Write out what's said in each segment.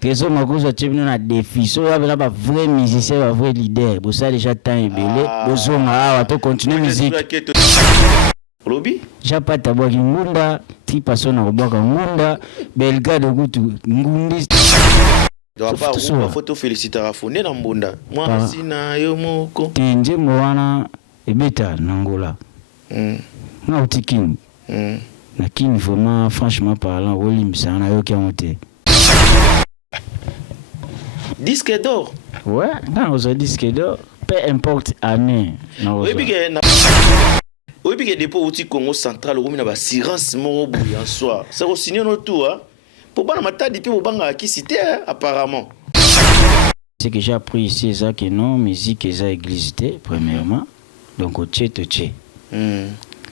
Trésor Makoso tu as un défi. So il y a un vrai musicien, un vrai leader. Pour ça déjà temps est belé. Besoin à to continuer musique. Lobby? J'ai pas tabouaki ngunda, tri personne au bois ngunda, belga de gutu ngundi. Doit pas une photo féliciter à fond na mbunda. Moi sina yo moko. Tenje mwana ebeta nangola. Na utikin. Na kin vraiment franchement parlant, Olim ça na yo ki monté. Disque d'or. Ouais, quand on disque d'or, peu importe année. Oui, puis que depuis au Congo central, on a une assurance moro en soi. Ça va signer notre tour, hein. Pour pas mater depuis au banga qui cité apparemment. Ce que j'ai appris ici, c'est que non, musique est existé premièrement, donc au tché.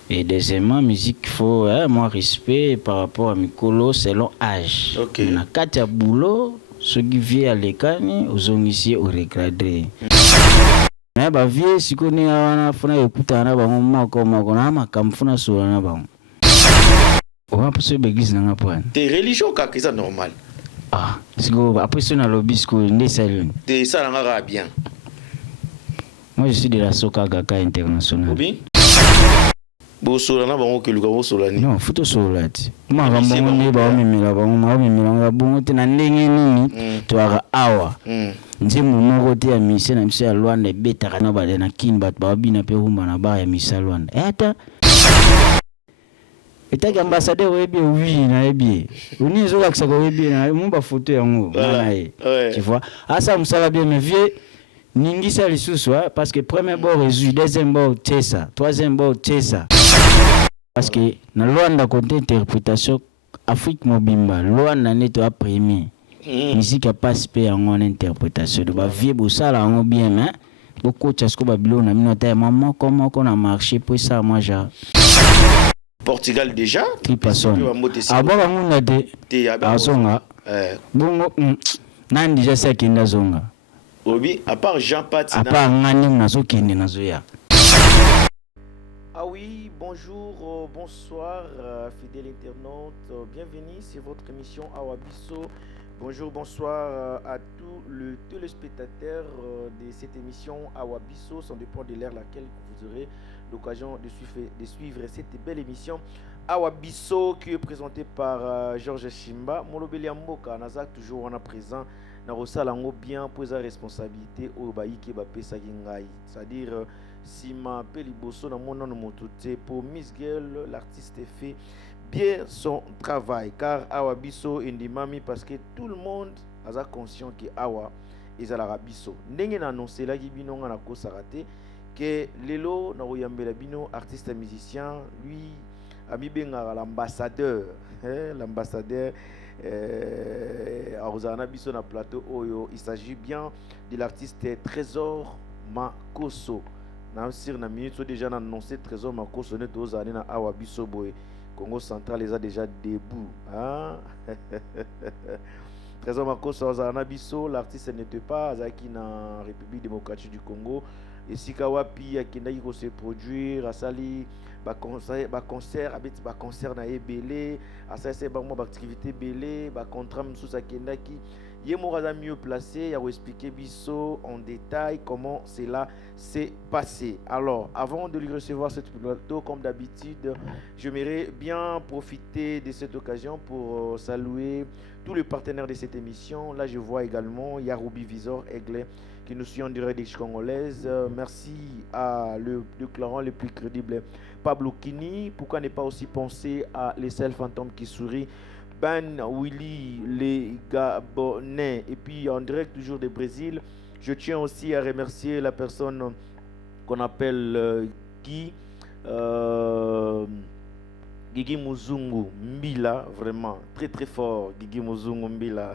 Et deuxièmement, musique faut moi respect par rapport à Mikolo selon âge. Ok. Na kati ya boulot, ceux qui viennent à l'écane, aux ongisiers au recadré. Mais bah vieux si connaît wana funa écouter na bango moko na makamfuna so na bango. On peut se béglise na ngapwana. Tes religions ka c'est normal. Ah, siko après ça na lobby siko ndé salon. Te ça nga bien. Moi je suis de la Soka Gaka international. Obi? Bosola na bango ke luka bosola ni. Non, futo solati. Moi bango ne ba mimela bango ma mimela bango te na ndenge nini to ara awa. Nzemu moko te ya mise na miso ya Luanda ebetaka na bale na kin bato babina pe rumba na ba ya misa Luanda. Ata etaki ambassadeur webi oui na ebi. Uni zo lakisa ko webi na mumba photo yango na ye. Tu vois? Asa musala bien mais vieux ningisa lisusu parce que premier bord résout, deuxième bord tesa, troisième bord tesa. Parce que na Luanda côté interprétation Afrique mobimba, Luanda neto a premier. Musique a participé en interprétation de ba vieux bosala en bien mais beaucoup chasko babilo na minota maman comment qu'on a marché pour ça moi ja Portugal déjà tri personne abora muna de azonga bongo nan déjà ça kinda zonga obi à part Jean Patina à part ngani nazo kende nazo ya. Ah oui, bonjour, bonsoir, fidèles internautes, bienvenue sur votre émission Awabiso. Bonjour, bonsoir à tous les téléspectateurs de cette émission Awabiso, sans dépend de l'ère laquelle vous aurez l'occasion de suivre cette belle émission Awabiso qui est présentée par Georges Chimba. Molobeli Amboka, Nazak toujours en présent, Narosalango bien pour sa responsabilité au Baïki Bapé Sagingai, c'est-à-dire si ma peli bosso na mon nom mototé pour Miss Girl, l'artiste fait bien son travail car Awa Bisso indimami parce que tout le monde a conscient que Awa est à la Bisso. Ndenge na annoncé la bino na ko sarate que lelo na oyambela bino artiste musicien lui ami benga l'ambassadeur l'ambassadeur Arozana Bisso na plateau oyo il s'agit bien de l'artiste Trésor Makoso. Sur na minute déjà annoncé Trésor Makoso net aux années na Awa Bisso boy Congo central les a déjà debout hein? Trésor Makoso aux Bisso l'artiste n'était pas Azaki na République démocratique du Congo et si kawapi akendaki ko se produire asali ba concert abeti ba concert na ebele asali c'est ba activité belé ba contrat msusu akendaki Yemo a mieux placé à expliquer Bisso en détail comment cela s'est passé. Alors, avant de lui recevoir cette plateau, comme d'habitude, j'aimerais bien profiter de cette occasion pour saluer tous les partenaires de cette émission. Là, je vois également Yaroubi Visor Aigle qui nous suit en direct des Congolaises. Merci à le clarant le plus crédible, Pablo Kini. Pourquoi ne pas aussi penser à les seuls fantômes qui sourient? Ben Willy, les Gabonais, et puis en direct toujours du Brésil. Je tiens aussi à remercier la personne qu'on appelle Guy Gigi Muzungu Mbila, vraiment très très fort. Gigi Muzungu Mbila.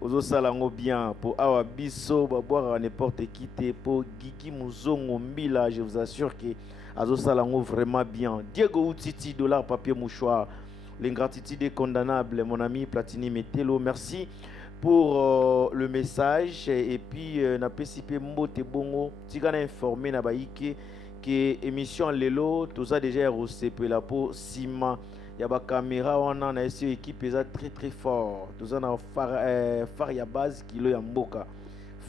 Ozo salango bien pour Awa Bisso, boire à n'importe qui pour Gigi Muzungu Mbila. Je vous assure que Azo salango vraiment bien. Diego Outiti, dollar, papier, mouchoir. L'ingratitude est condamnable, mon ami Platini Metelo. Merci pour le message. Et puis, na PCP Mbote Bongo, Tigana informé na baïke que émission Lelo, tout ça déjà reçu la peau Sima. y a ba caméra on a essayé équipe est très très fort tous on a phare ya base kilo ya mboka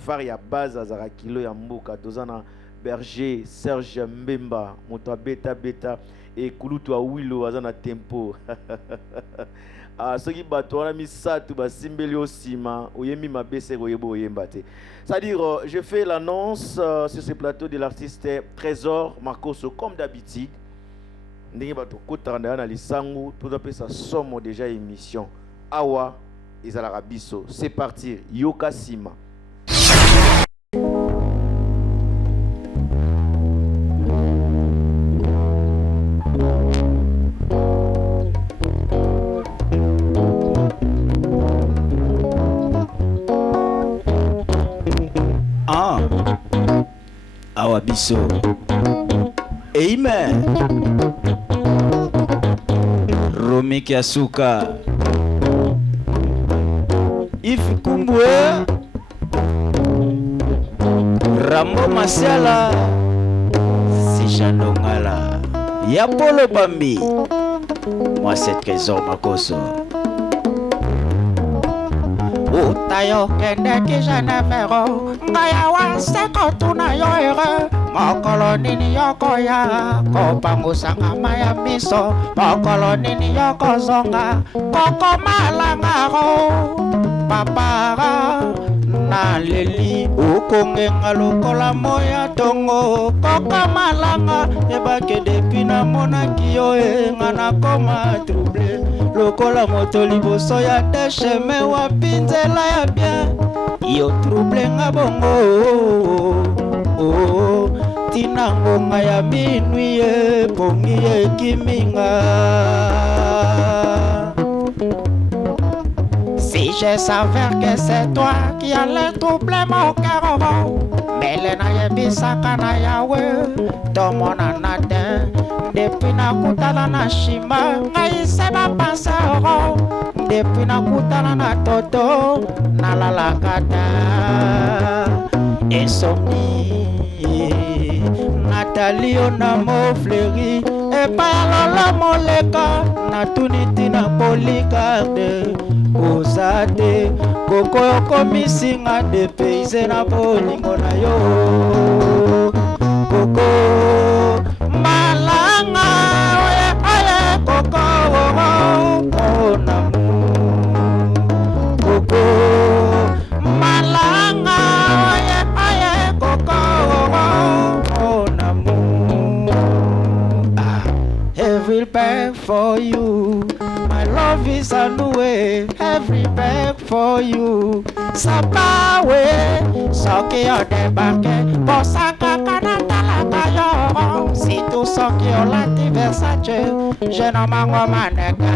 phare ya base azara kilo ya mboka tous on a Berger Serge Mbemba moto beta et kulutu awilo azana tempo soki bato wana misatu basimbeli osima oyembi mabese koyeba oyemba te. C'est-à-dire je fais l'annonce sur ce plateau de l'artiste Trésor Marcoso comme d'habitude ndenge bato kotanda na lisangu tout après ça somme déjà émission awa ezalaka biso. C'est parti yoka sima. Awabiso Amen Romi Kiasuka Ifi Kumbwe Rambo Masiala Sichandongala Yapolo Bambi Moi c'est Trésor Marcoso Tayo kende kijana fero Ngaya wa seko tuna yo ere Mokolo nini yoko ya Kopangu sanga maya miso Mokolo nini yoko zonga Koko malangaro Papara Na leli Ukongenga lukola moya tongo Koko malanga Ebake depi na mona kiyo Ngana koma trouble Lokola moto liboso ya desheme wapinzela ya bien Iyo trouble nga bongo Tina ngonga ya minui ye pongi ye kiminga Si je savais que c'est toi qui allais troubler mon cœur Melena yebisaka na yawe Tomona nate Depuis na kutala na shima Ngai seba panse oro Depuis na kutala na toto Nalala kata Insomnie Nathalie na mo fleuri Epa ya lolo moleka Na tuniti na polikarde Ozate Koko yoko misinga De peize na bolingo na yo Koko Malanga Oye oye Koko Mon amour Koko Malanga Oye oye Koko Mon amour Every beg for you My love is a new way Every beg for you Sapawe Soki o debake Posaka kanatala kayo Si tu soki o lati Versace Je no mango maneka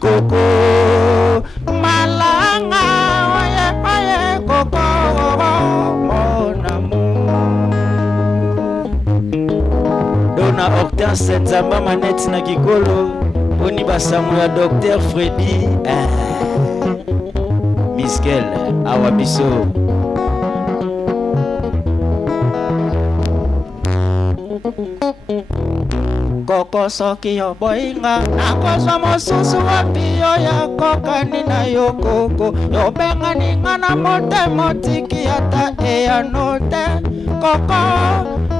Koko Malanga Oye oye Koko Mon amour Dona Hortense Nzamba Manette na Kikolo Boni basamu ya Dr. Freddy Miskel Awabiso Koko soki yo boinga Nakoso mosusu wapi yo ya koka nina yo koko Yo benga ninga na mote motiki ata eya note Koko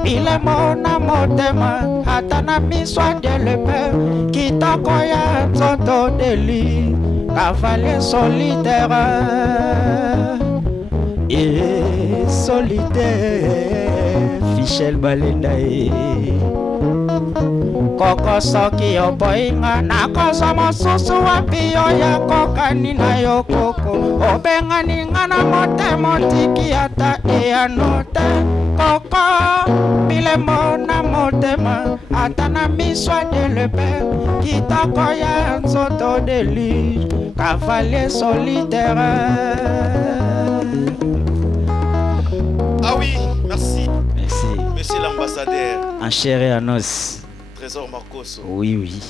ile mona motema Ata na miswa delepe Kitoko ya nzoto deli Cavalier solitaire Et solitaire Fichel Balenda Koko soki yo boinga Nakoso mosusu wapi yo ya koka nina yo koko Obenga ninga na mote motiki ata eya note Koko bile mona motema Ata na miswa delepe Kitoko ya nzoto deli Cavalier solitaire. Ah oui, merci. Merci. Monsieur l'ambassadeur. En chair et en os. Trésor Marcoso. Oui, oui.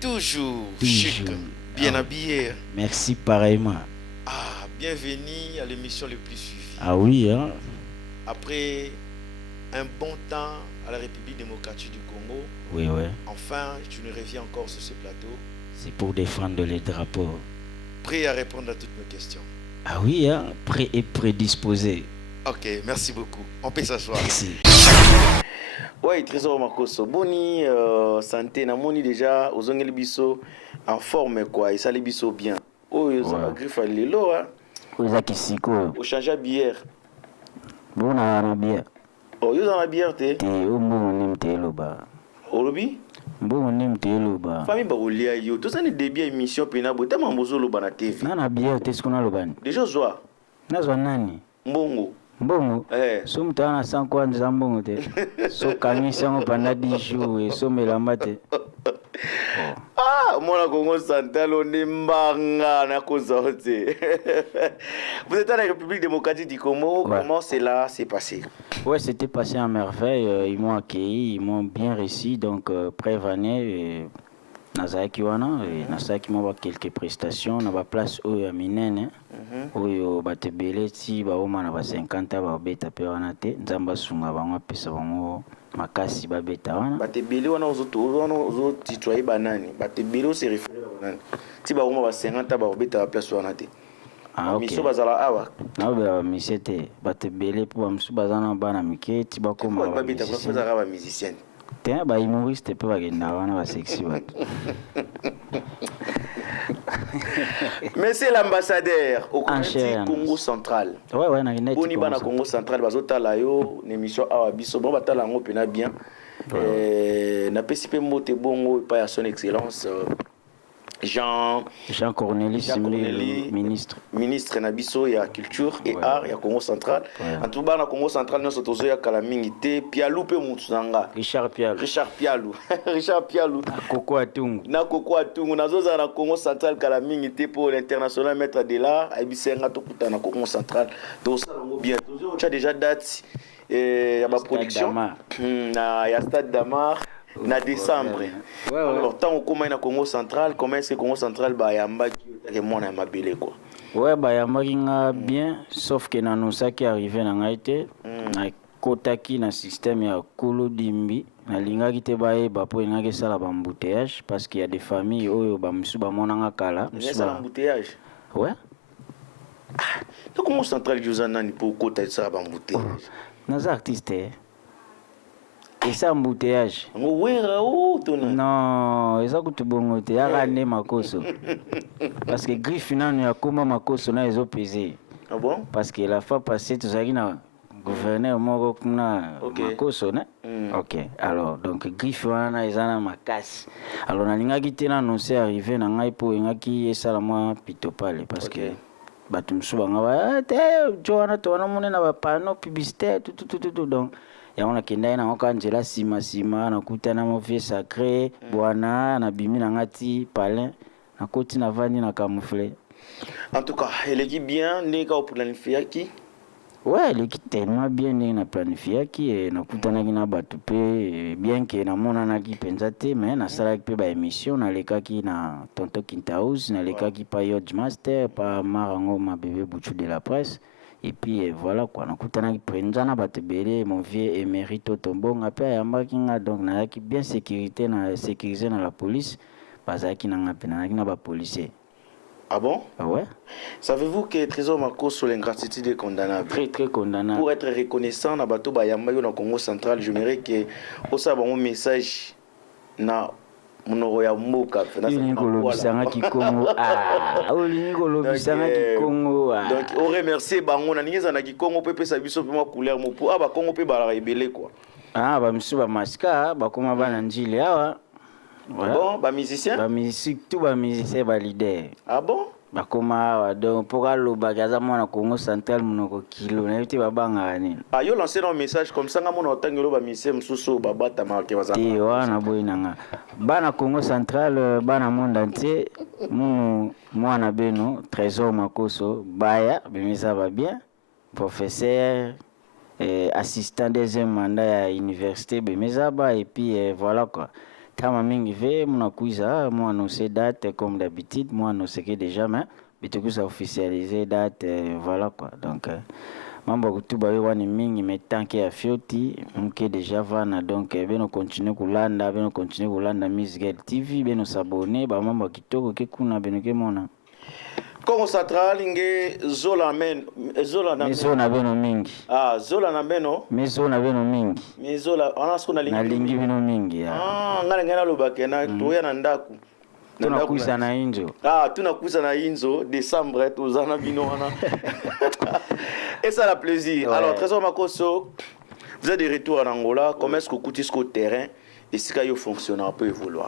Toujours chic, bien habillé. Merci pareillement. Ah, bienvenue à l'émission le plus suivie. Ah oui, hein. Après un bon temps à la République démocratique du Congo. Oui, oui. Enfin, tu nous reviens encore sur ce plateau. C'est pour défendre les drapeaux. Prêt à répondre à toutes nos questions. Ah oui, hein? Prêt et prédisposé. Ok, merci beaucoup. On peut s'asseoir. Merci. Oui, Trésor Makoso. Boni, santé, na moni déjà, aux ongles biso en forme quoi, et ça les biso bien. Oh, ils ont griffe à l'élo, hein. Vous êtes ici quoi? Au change à bière. Bon, on a la bière. Oh, ils ont la bière, t'es. T'es au monde, on t'es là-bas. Au lobby? Bon, on t'es là-bas. Famille Barolia, yo. Tout ça, les débuts émission, puis na boté, ma mozo lo bana TV. Na bière, t'es ce qu'on a là-bas. Déjà, zoa. Na zoa nani? Mbongo. Mbongo? So mtu ana 5 ans za mbongo te. So kanisa ngo pendant 10 jours et so melamba te. Ah, moi Congo central on est mbanga na kozote. Vous êtes à la République démocratique du Congo, comment cela s'est passé? Ouais, c'était passé en merveille, ils m'ont accueilli, ils m'ont bien reçu donc prévané Nazaki wana Nazaki m'a quelques prestations na ba place oyo ya minene oyo batebele ti ba oma na ba 50 ba beta pe wana te nzamba sunga bango pesa bango makasi ba beta wana batebele wana ozo titwaye banani batebele se référé banani ti ba oma ba 50 ba beta ba place wana te. Ah, miso bazala awa na ba misete batebele po ba miso bazana bana mike ti ba koma ba beta ko fazaka ba musicien. Tiens, bah humoriste peut pas gagner là, sexy. Mais c'est l'ambassadeur au Congo central. Ouais, na net. Boni bana Congo central bazota la yo émission awa biso bon batala ngo pena bien. Na pesipe mote bongo pa ya son excellence Jean Cornelis, ministre Nabiso ya culture et art ya Congo central. En tout cas na Congo central nous sommes ya kalamingi te Pialou pe mutsanga Richard Pialou na Koko Atungu nazoza na Congo central kalamingi te pour l'international maître de l'art abisenga to kuta na Congo central donc ça ngo bien tu as déjà date ya ba production na ya Stade Damar na décembre. Alors tant comment na Congo central, comment est-ce que Congo central ba yamba ki mona mabele quoi. Ouais ba yamba kinga bien sauf que na nosa qui arrivé na ngaite na kotaki na système ya Kolo Dimbi na linga ki te ba e ba po ngaki sala ba embouteillage parce qu'il y a des familles oyo ba musu ba mona ngakala musu ba embouteillage. Ouais. Donc Congo central jozana ni pour kota sala ba embouteillage. Nos artistes et ça embouteillage. Non, et ça coûte bon te ya rane makoso. Parce que griffe finale ya koma makoso na ezo pesé. Ah bon? Parce que la fois passée tu sais na gouverneur moko kuna makoso na. OK. Alors donc griffe wana ezana makasi. Alors na linga kité na annoncer arrivé na ngai po ngaki esala moi pitopale parce que batu msuba ngaba te joana to wana monena ba panneau publicitaire tout donc ya on a kenda na okanjela sima na kutana mo vie sacré bwana na bimi na ngati palin na koti na vani na camoufler. En tout cas elle est bien né ka planifier qui. Ouais, elle est tellement bien né na planifier qui et na kutana na batu pe bien que na mona na ki penza te mais na sala pe ba émission na leka ki na Tonto Kintaus na leka ki pa Yodge Master pa Marango ma bébé Bouchou de la presse. Et puis voilà quoi, on a prenza batebele mon vieux émérite tombonga pe yamba kinga donc na ki bien sécurité na sécuriser na la police bazaki na ngapena na ba policier. Ah bon? Ah ouais. Savez-vous que Trésor Makoso l'ingratitude est condamnable? Très condamnable. Pour être reconnaissant na bato ba yamba yo na Congo central, j'aimerais que osa ba mon message na monoro ya mboka donc on remercie bango na ningeza na Kikongo pe pesa biso pe ma couleur mo po aba Kongo pe ba rebele quoi. Ah ba misu ba maska ba koma bana njili awa. Bon ba musicien? Ba musique tout ba musicien ba leader. Ah bon? Bakoma donc pour aloba gaza mona Congo central monoko kilo na yiti babanga ni. Ah yo lancer un message comme ça ngamo na otangelo ba musicien msusu babata marke bazana. Et wana boyinanga. Bana Congo central bana monde entier mwana beno Trésor Makoso baya bemisa ba bien professeur assistant deuxième mandat à université bemisa ba et puis voilà quoi. Kama mingi ve munakuiza moi annoncer date comme d'habitude moi annoncer que déjà mais bitukuza officialiser date voilà quoi donc mambo kutuba wani mingi metanke ya fioti mke deja vana donc beno continue kulanda Music TV beno s'abonner ba mambo kitoko ke kuna beno ke mona Congo Central nge zola na beno mingi zola na beno mezola beno mingi mezola ana siko na lingi beno mingi ngana lobake na toya na ndaku tunakuisa na inzo tunakuisa na inzo décembre tozana bino wana et ça la plaisir alors Trésor Makoso vous êtes de retour en Angola comment est-ce que vous coûtez ce terrain et si ça fonctionne un peu évoluer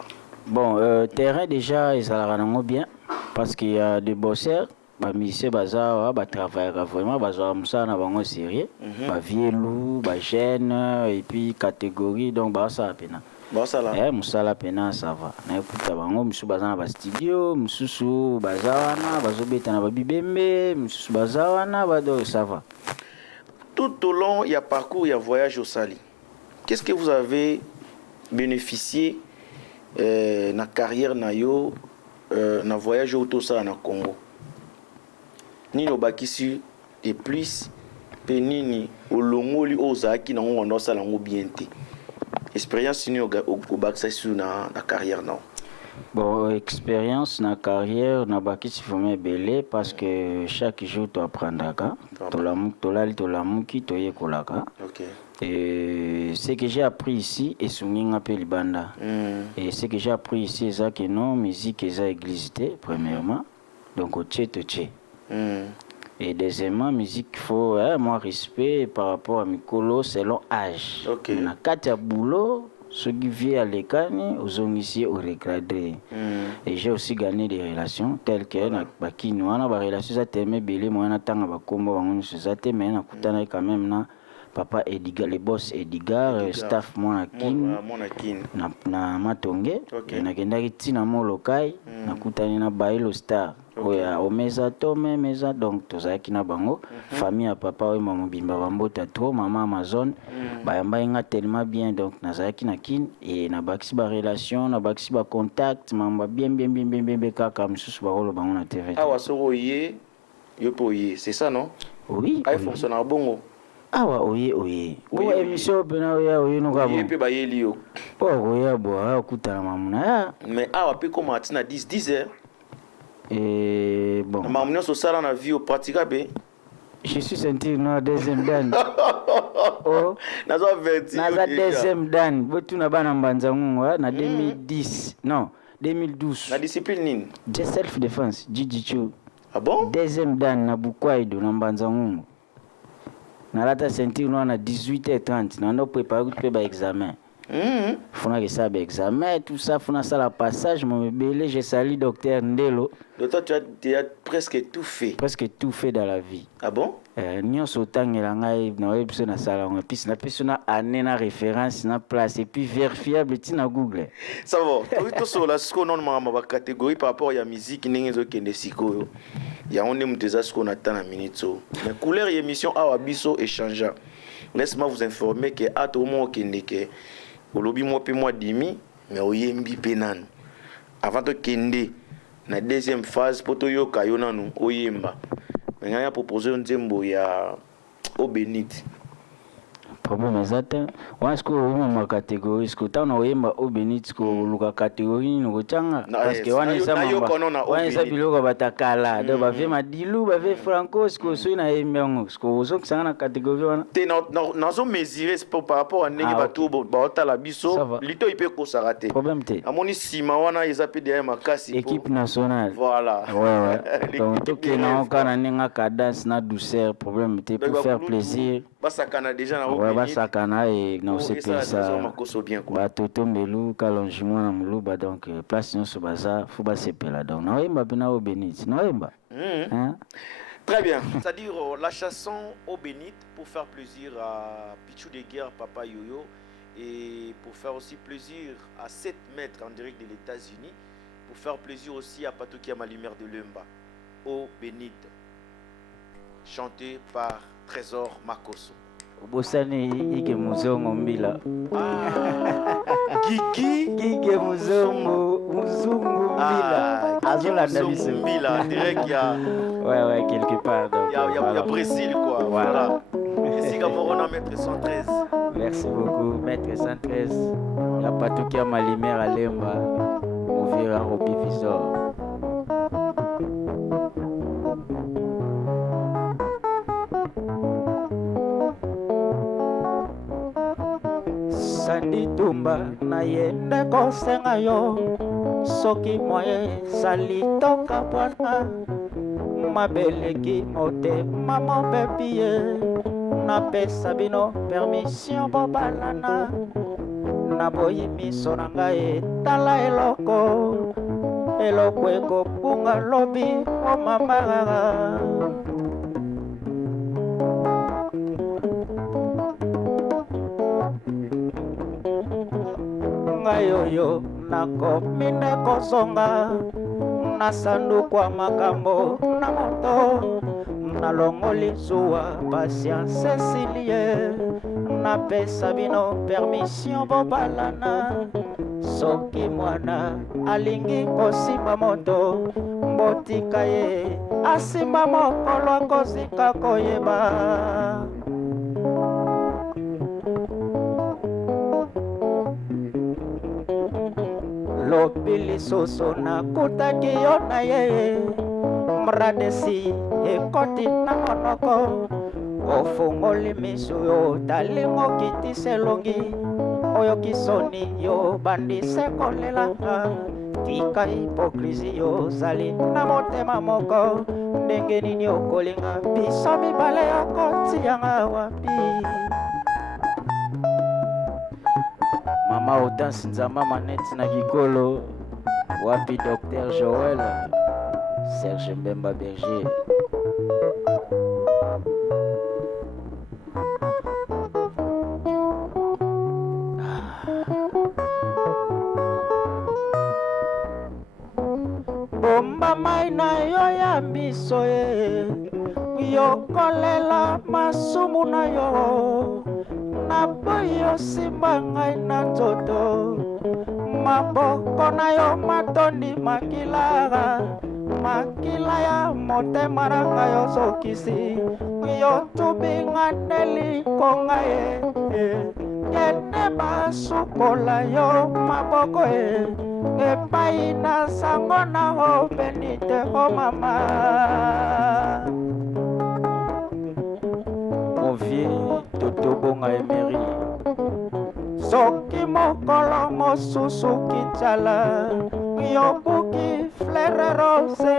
bon terrain déjà ils allaient bien parce qu'il y a des bosseurs ba musiciens baza ba travailler vraiment baza musana bango sérieux ba vieux ba jeune et puis catégorie donc ba ça pena musala pena ça va na écoute bango musu baza na ba studio mususu baza wana bazobeta na ba bibembe mususu baza wana bado ça va tout au long il y a parcours il y a voyage au Sali qu'est-ce que vous avez bénéficié na carrière na yo na voyage autour ça na Congo ni no bakisi et plus penini olongoli ozaki na ngondo sala ngo bienté expérience ni au bakisa sur na carrière non bon expérience na carrière na bakisi fomé belé parce que chaque jour tu apprendaka tolamuki toyekolaka OK. Et ce que j'ai appris ici est souligné peu libanda. Et ce que j'ai appris ici c'est que non musique est existé premièrement. Donc au tché. Et deuxièmement musique faut moi respect par rapport à Mikolo selon âge. OK. Na katia boulot ceux qui viennent à l'écane aux ici au recadré. Et j'ai aussi gagné des relations telles que na bakino na ba relations ça t'aimé belé moi na tanga ba kombo bango ça t'aimé na kutana quand même na papa Edgar, le boss Edgar. Staff Monakin na matonge na kendaki tina mo lokai na kutani na bailo star oya omeza tome meza donc tozaki na bango famille ya papa oyo mamobimba bambota trop mama Amazon bayamba inga tellement bien donc nazaki na kin et na bakisi ba relation na bakisi ba contact mamba bien kaka msusu barolo bango na TV awa soko ye yo poye c'est ça non oui ay fonctionne à bongo awa oye émission pena oye no kabo yepe ba yeli yo oya bo akutana mamuna ya mais awa pe comme atina 10 heures et bon mamuna so sala na vie au praticabe je suis senti na deuxième dan oh nazo verti na deuxième dan botuna bana mbanza ngwa na 2010 non 2012 na discipline nini de self défense jijichu ah bon deuxième dan na bukwaido na mbanza ngwa nalata ceinture na 18h30 na ndo préparer pour ba examen fona que ça ba examen tout ça fona ça la passage mon bébé je salue docteur Ndelo donc toi tu as presque tout fait dans la vie ah bon nyonso tangela ngai na webso na sala ngo puis na pesona année na référence na place et puis vérifiable tina Google ça va tout sur la sco non ma catégorie par rapport à la musique ningezo kende sikoyo ya on est déjà ce qu'on attend à minute so mais couleur émission awa biso échangeant laisse-moi vous informer que à tout moment kende ke olobi mo pe moi dimi mais oyembi penan avant de kende na deuxième phase poto yo kayo nanu oyemba mais ngaya proposer nzembo ya au bénite problème exact parce que ma catégorie ce que tant oyemba au bénite ko luka catégorie no changa parce que wana ça biloko batakala donc ba fait madilu ba fait franco ce que so na emengo ce que so kisanga na catégorie wana te na zo mesurer par rapport à ndenge batu ba otala biso lito ipe ko sarate problème te amoni sima wana eza pe derrière makasi équipe nationale voilà ouais donc to ke na okana ninga cadence na douceur problème te pour faire plaisir basakana déjà na basakana et na osepelisa batoto mbelu kalongement na muluba donc place nyonso baza faut basepela donc naoyemba mpe na obénite naoyemba très bien c'est-à-dire la chanson au bénite pour faire plaisir à Pichou de Guerre Papa Yoyo et pour faire aussi plaisir à 7 mètres en direct des États-Unis pour faire plaisir aussi à Patoki Ma Lumière de Lumba au bénite chanté par Trésor Makoso Bosani ike muzongo mbila Gigi muzungu mbila Mumbi là, direct il y a. Ouais, quelque part. Il y a Brésil quoi. Voilà. Ici comme on a maître 113. Merci beaucoup, maître 113. Il n'y a pas tout qui a ma lumière à l'emba. On verra Roby Visor. Sandi tumba na yende kosenga yo soki moye sali toka bwana mabeleki motema mobepie napesa bino permission bobalana naboyi miso na ngai tala eloko ekobunga lobi o mama ngai oyo nakomi nde kozonga na sanduku ya makambo na moto nalongoli zuwa patience Cecilie napesa bino permission bobalana soki mwana alingi kosimba moto mbotika ye asimba mokolo akozika koyeba lobi lisusu nakutaki yo na ye mradesi ekoti na monoko ofungoli miso yo talingo kitise elongi oyo kisoni yo bandise kolelanga tika hipokrisi yo zali na motema moko ndenge nini okolinga biso mibale yokotianga wapi mama Audanse Nzamba maneti na kikolo wapi Dr Joël Serge Mbemba Berger bomba mai na yo ya miso yokolela masumu na yo naboyi osimba ngai na nzoto maboko na yo matondi makila ya motema na ngai ozokisi yotubinga neliko ngai kende basukola yo maboko epai na sango na obenite o mama convie totobonga emeri soki mokolo mosusu kinzala yobuki fleur rose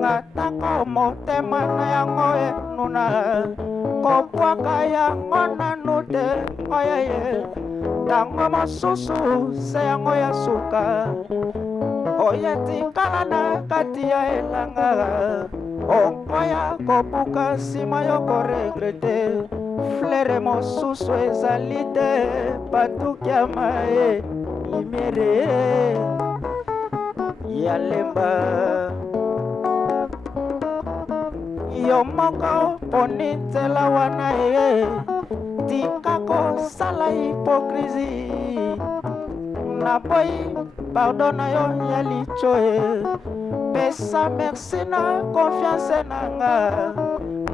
ngatako motema na yango enuna kobwaka yango nanu te oyeye ntango mosusu se yango ya suka oyetikala na kati ya elanga okoya kobuka nsima yo koregrete flere mosusu ezali te batukiama imere ya lemba yo moko poni nzela wana tika kosala hipokrisi naboyi pardon na yo ya licho pesa merci na confiance nanga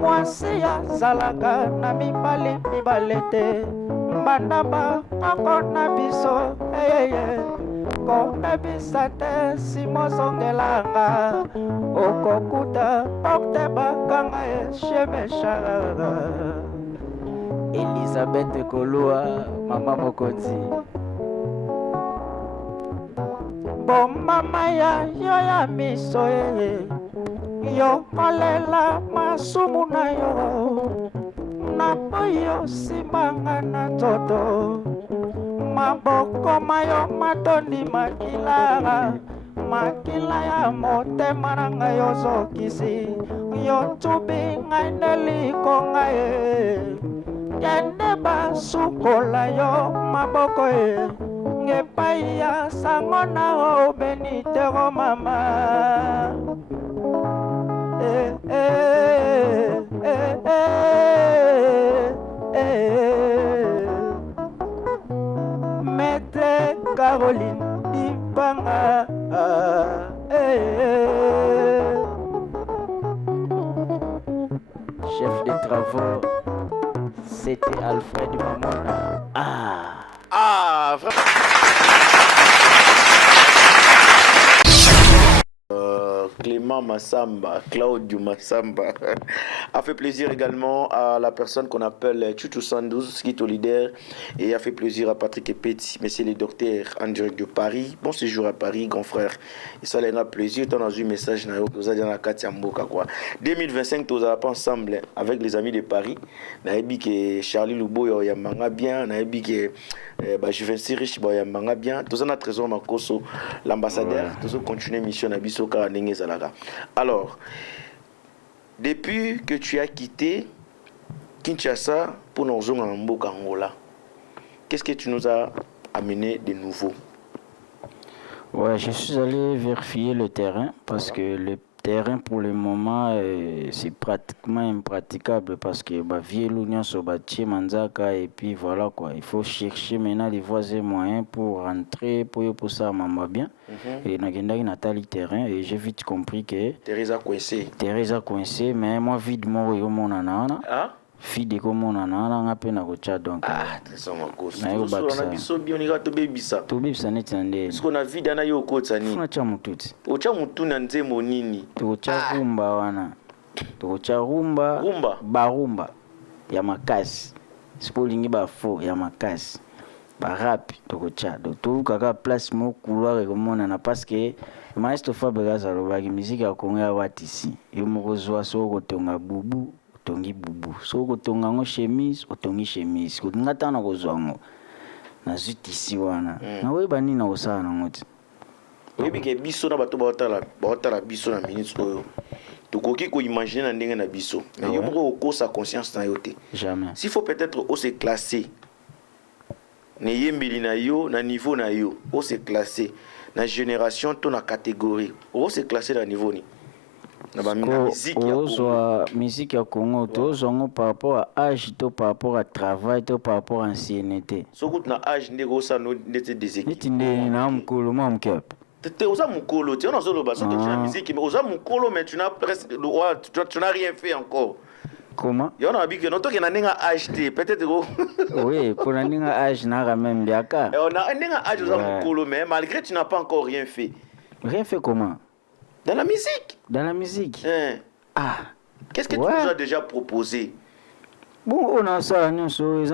mwasi azalaka na mibale te mbandamba kako na biso komebisa te simozongelanga okokuta porte bakanga eshemeshaka Elisabeth Kolua mama mokonzi bomama ya yo ya miso yokolela masumu na yo naboyi osimbanga na nzoto maboko mayo matondi makila ya motema na ngai ozokisi yotubi ngai neliko ngai kende basukola yo maboko epai ya sango na obenitero mama Maître Caroline Dipanga chef de travaux, c'était Alfred Mamona. Vraiment. Clément Massamba, Claudio Massamba, a fait plaisir également à la personne qu'on appelle Chuchu 112, qui est au leader, et a fait plaisir à Patrick Epeti, monsieur le docteur en direct de Paris. Bon séjour à Paris, grand frère. Et ça leur a plaisir. Tu as un message vous avez dans la carte quoi. 2025, tu pas ensemble avec les amis de Paris. Naïbi que Charlie Loubo y a manga bien, naïbi que Juventus Rich y a manga bien. Tout ça na trésor Makoso, l'ambassadeur, tout ça continue mission na biso ka ndenge zalaka. Alors, depuis que tu as quitté Kinshasa pour nous rejoindre en Mboka Angola, qu'est-ce que tu nous as amené de nouveau? Ouais, je suis allé vérifier le terrain parce que le terrain pour le moment c'est pratiquement impraticable parce que vieux l'union sur bâti manzaka et puis voilà quoi, il faut chercher maintenant les voies et moyens pour rentrer pour ça maman bien. Et nagendaki natali terrain et j'ai vite compris que Teresa coincé mais moi vide mon yo mon nana. Ah? Fille de comme on a un peu na gocha donc trésor Makoso. na yo baksa. Biso bien on ira to bebisa. To bebisa net ande. Parce qu'on a vie dans yo kotsa ni. Funa cha mututi. Ocha mutu na nzemo nini? To cha rumba wana. To cha rumba. Barumba ya makasi. Spolingi ba fo ya makasi. Ba rap to cha. To kaka place mo couloir komona na parce que maestro Fabregas alobaki musique ya Congo ya watisi. Yo moko zwa so kotonga bubu. Otongi bubu so kotonga ngo chemise otongi chemise kotinga na kozwa ngo na zutisi wana na weba nini na kosala nango ti oyebi ke biso na bato baotala biso na minute oyo tokoki koimagine na ndenge na biso mais yo moko okosa conscience na yo te jamais s'il faut peut-être o se classer ne yembeli na yo na niveau na yo o se classer na génération to na catégorie o se classer na niveau ni musique ya Congo tozongo par rapport à âge to par rapport à travail to par rapport à ancienneté sokuti na âge ndeko sa no ndete déséquilibre neti na mukolo mwa mkepe te oza mukolo te on a zoloba so que tu as musique mais oza mukolo mais tu n'as presque tu n'as rien fait encore. Comment? Yo na biki no to ke na ninga âge te peut-être go oui pour na ninga âge na quand même biaka on a ninga âge oza mukolo mais malgré tu n'as pas encore rien fait. Rien fait comment? Dans la musique. Dans la musique. Qu'est-ce que tu nous as déjà proposé? Bon, on a ça, nous sommes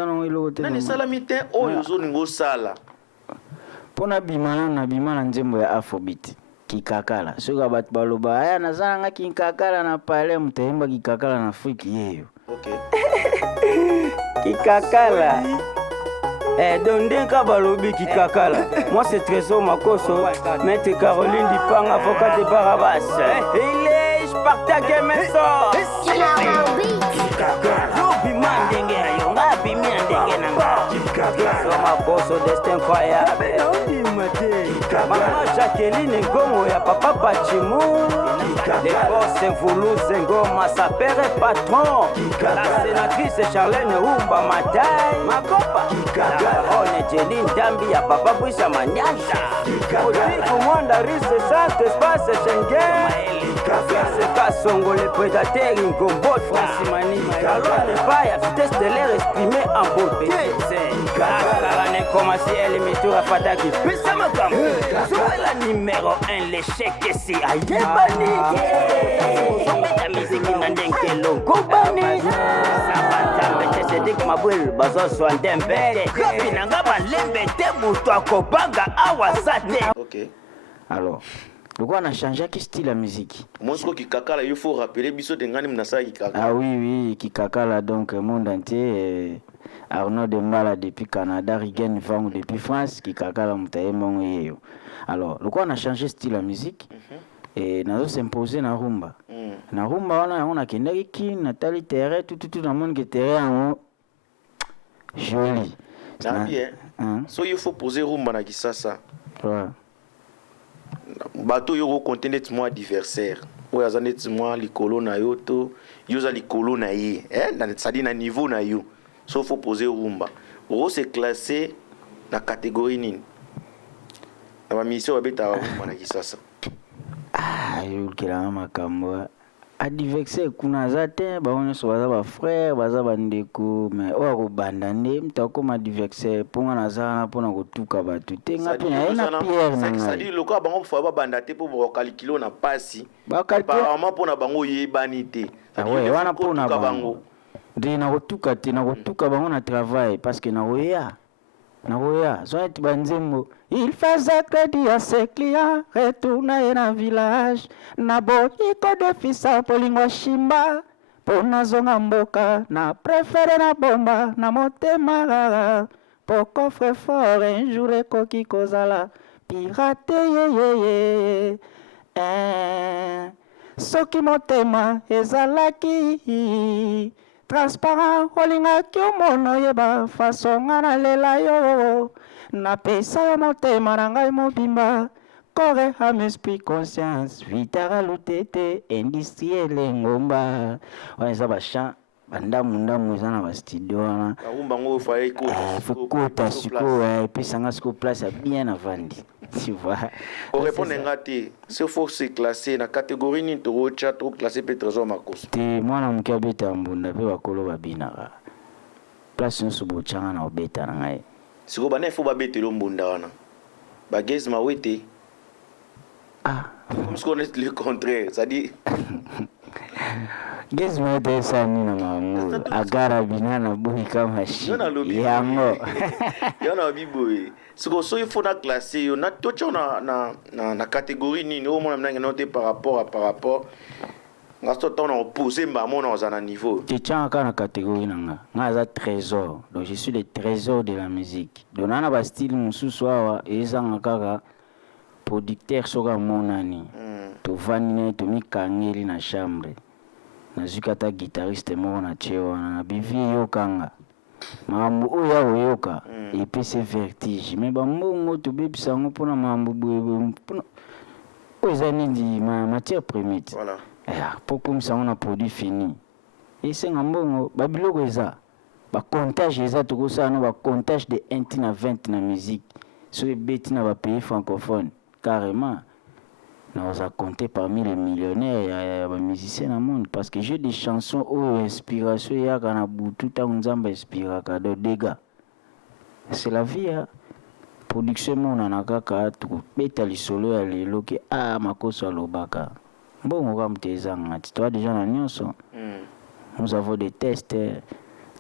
Nani salamite oyo zo ningo sala. Pona bimana nzembo ya Afrobeat. Kikakala. Soka bat baloba aya nazanga kikakala na pale mtemba kikakala na Afrika yeyo. OK. Kikakala. Dondenka balobi kikakala. Moi c'est Trésor Makoso, Maître Caroline Dipang, avocat de Barabas. Il est Spartak Meso. Kikakala. Bima ndenge ayo, bimi ndenge nanga. Trésor Makoso destin incroyable. Mama Jacqueline Ngomo ya papa Pachimu. Les forces voulu Zengoma sa père et patron. La sénatrice Charlène Oumba Matai. Ma copa. Baronne Jeline Dambi ya papa Bwisha Manyasha. Odiku Mwanda Rise Saint Espace Schengen. C'est Kassongo le prédateur Ngombo Fransimani. Calonne Paya vitesse de l'air exprimée en beauté. Kalane commercial Mitura Fataki. Pisa Makam. C'est la numéro 1 l'échec ici. Ayebani. La musique n'andenge Longobani. Dik mabul bazo swandembe binanga balembe te muto akobanga awasate. OK. Alors, pourquoi on a changé qui style la musique? Moi ce qui kakala il faut rappeler biso de ngani mnasa kikakala. Ah oui qui kakala donc monde entier Arnaud Dembala depuis Canada, Rigen Vang depuis France qui kakala mutaye mongo yeyo. Alors, pourquoi on a changé style la musique? Et nazo s'imposer na rumba. Na rumba on a kendaki ki natali terre tout na monde que terre joli. Ça bien. So il faut poser rumba na kisasa. Ouais. Bato yo contenir moi adversaire. Ou azanet moi likolo na yo to yo za likolo na ye. Na tsadi na niveau na yo. So faut poser rumba. Ro se classer na catégorie nini. Na ba mission ba beta rumba na kisasa. Yo kila makambo. adiversaire kuna zate bango so baza ba frère baza bandeko mais oya kobanda nde mtu akoma adiversaire mponga naza na mpona kotuka bato te nga mpe naye na pierre na ngai c'est-à-dire lokola bango fa babanda te mpo bakalikilo na pasi apparemment mpona bango oyebani te wana mpona bango nde nakotuka te nakotuka bango na travail parce que nakoya soit banzembo il faisait crédit à ses clients retourner na village na boyiko de fisa polingo shimba pona zonga mboka na préféré na bomba na motema rara po coffre fort un jour ekoki kozala pirate yeyeye soki motema ezalaki transparent olingaki omona oyeba faso nga nalela yo napesa yo motema na ngai mobimba corps âme esprit conscience vitara lutete industriel ngomba wana eza bachamp bandamu eza na bastudio wana fokota sikoyo epesanga sikoyo place ya bien avandi. Tu vois. On répond ngati, c'est faut se classer na catégorie ni to chat to classer pe trésor makos. Te mwana mkia beta mbunda pe bakolo babina. Place nso bochanga na obeta na ngai. Siko bana faut babete lo mbunda wana. Bagez mawete. Comme ce qu'on est le contraire, ça dit Gezi mawete sani na mamu. Agara binana buhi kama shi. Yango. Yana biboye. Siko so il faut na classer yo na to na catégorie ni au moins na noté par rapport ngasto to na pousser mbamo na za na niveau. Tu tiens na catégorie nanga. Nga trésor. Donc je suis le trésor de la musique. Donc na ba style mususu awa ezanga kaka producteur soka monani. To vanine to mikangeli na chambre. Na zukata guitariste mo na cheo na bivi yo kanga. Mambo oya oyoka epese vertige mais bambongo tobebisa ngo mpona mambo mpona oza nini matière première voilà po komisa ngo na produit fini esenga mbongo babiloko eza bacontage eza tokosala no bacontage de 1 na 20 na musique so ebeti na bapays francophone carrément on a compté parmi les millionnaires les musiciens dans le monde parce que j'ai des chansons où inspiration il y a quand tout le nzamba inspire kado dégâts c'est la vie hein? Production mon anakaka tout beta lisolo ya lelo ke makoso alobaka bon on va mtezanga toi déjà na nyonso nous avons des tests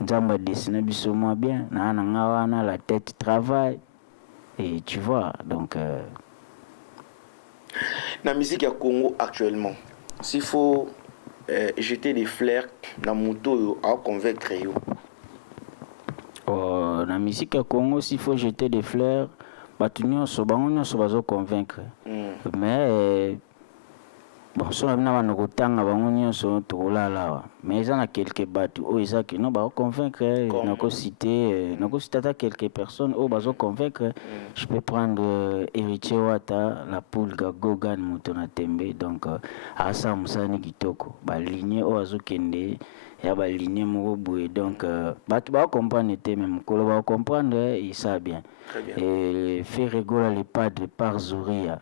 nzamba dessiner biso moins bien na wana la tête travaille et tu vois donc la musique à Congo actuellement, s'il faut jeter des fleurs dans moto à convaincre yo. Oh, la musique à Congo, s'il faut jeter des fleurs, batunyo so bango so bazo convaincre. Mais bon, so na bana kotanga bango nyonso tokolala. Mais il y a quelques batu o eza que no ba convaincre, nako citer quelques personnes o bazo convaincre. Je peux prendre Héritier Wata, la poule Gogan Mutona Tembe, donc Asa Musani Kitoko, ba lignée o azo kende, ya ba lignée moko boye, donc batu ba comprendre te même ko ba comprendre il ça bien. Et faire rigoler les pas de par Zoria.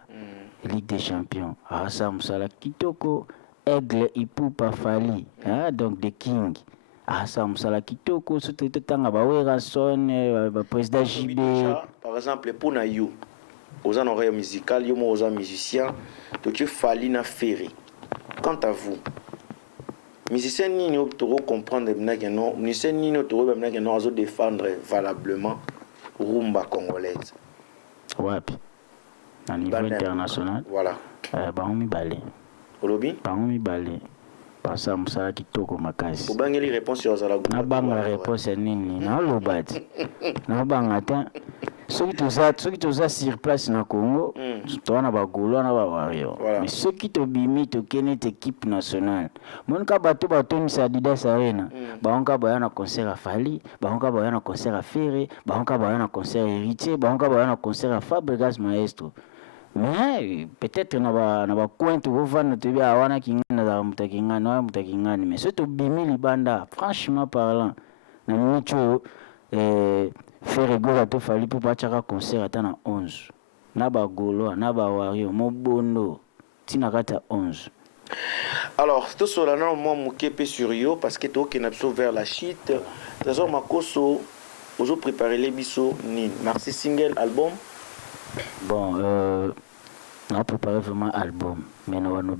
Ligue des Champions. Asa Musala Kitoko, Aigle Ipupa Fali, donc The King. Asa Musala Kitoko, surtout tanga ba Werason, ba président JB. Par exemple, pour na yo, aux oreilles musicales, yo mo aux musiciens, to tu Fali na Ferry. Quant à vous, musicien ni no to comprendre que non, musicien ni no to même que non azo défendre valablement rumba congolaise. Ouais. À niveau international, voilà. Bango mibale. Olobi? Bango mibale. Pasa musala kitoko makasi. Obangeli réponse sur Zala Gouba. Na banga réponse nini? Na lobati. Na banga ta. Soki toza sur place na Congo, toana ba golo na ba wario. Mais soki to bimi to kene équipe nationale. Monka bato misa Adidas Arena. Bango ba na concert à Fali, bango ba na concert à Ferré, bango ba na concert Héritier, bango ba na concert à Fabregas Maestro. Mais peut-être na ba coin to vendre te bia wana kingana za mutakingani mais surtout bimi libanda franchement parlant na micho faire rigoler to Fali pour partir concert atana 11 na ba golo na ba wario mobondo tina kata 11. Alors, tout cela, moi, je suis sur yo parce que tu es vers la chute. Trésor Makoso, vous préparez les bisous, ni merci single, album. Bon, on a préparé vraiment album. Mais nous avons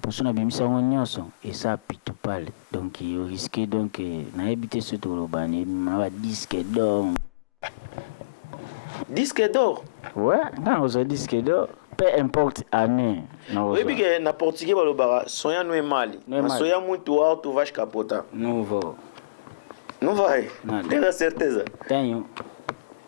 parce qu'on a mis ça en nyonso et ça pite pas. Donc, il risque donc na éviter ce tour bani, ma disque d'or. Disque d'or. Ouais, non, on a disque d'or. Peu importe année. Oui, parce que na portugais balobara, soya no mali. Na soya muito alto vai capota. Nouveau. Não vai. Tenho certeza. Tenho.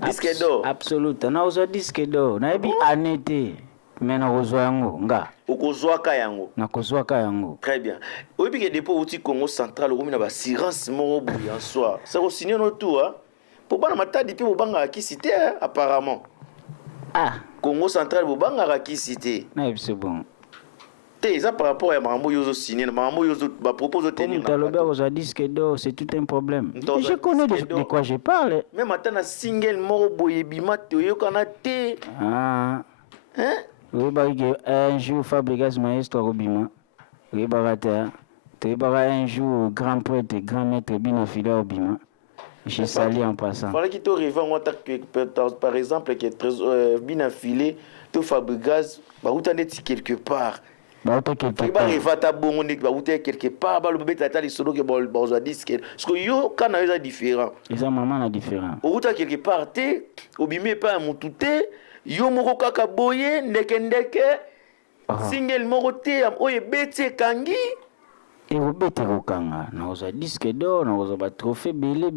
Disque d'or. Absoluta. Na uzo disque d'or. Na ebi année te. Mais na uzo yango nga. Ukozwaka yango. Na kozwaka yango. Très bien. Oui, parce que depuis outi Congo central, on a assurance moro boui en soi. C'est au signer no tout hein. Pour pas na mata depuis bobanga qui cité apparemment. Ah. Congo central bobanga qui cité. Na c'est bon. Ça par rapport à Mambo Yozo signé, Mambo Yozo propose tenir. Disque d'or, c'est tout un problème. Je connais de quoi je parle. Même maintenant, single moro boyebima toyo kanate. Ah. Hein? Oui, bah, un jour, Fabregas Maestro Robima. Oui, bah, un jour, grand prêtre, grand maître Binafila Obima. Je salue en passant. Il fallait qu'il te rêve, par exemple, que Binafilé, tu Fabregas, bah, où t'en es quelque part. Quelque part. Parce que yo quand on est différent. Ils ont maman différent. Au quelque part te, obimé pas mutute, yo moko kaka boye ndeke single moko te oye bete kangi. Et au bete kokanga, na oza disque d'or, na oza ba trophée belé.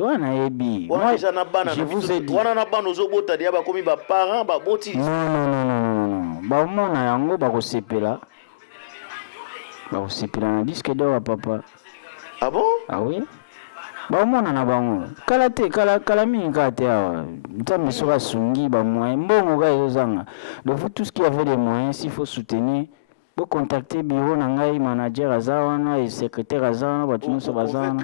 Wana ebi. Moi je vous ai dit. Wana na bana ozobota dia ba komi ba parents ba boti. Non. Ba mona yango ba kosepela. Ba kosepela na disque d'or papa. Ah bon? Ah oui. Ba mona na bango. Kala mingi kate awa. Ntambe soka sungi ba moyens mbongo ka ezanga. Donc tout ce qui avait des moyens, s'il faut soutenir. Pour contacter bureau nangai manager azawana et secrétaire azawana batunu so bazana.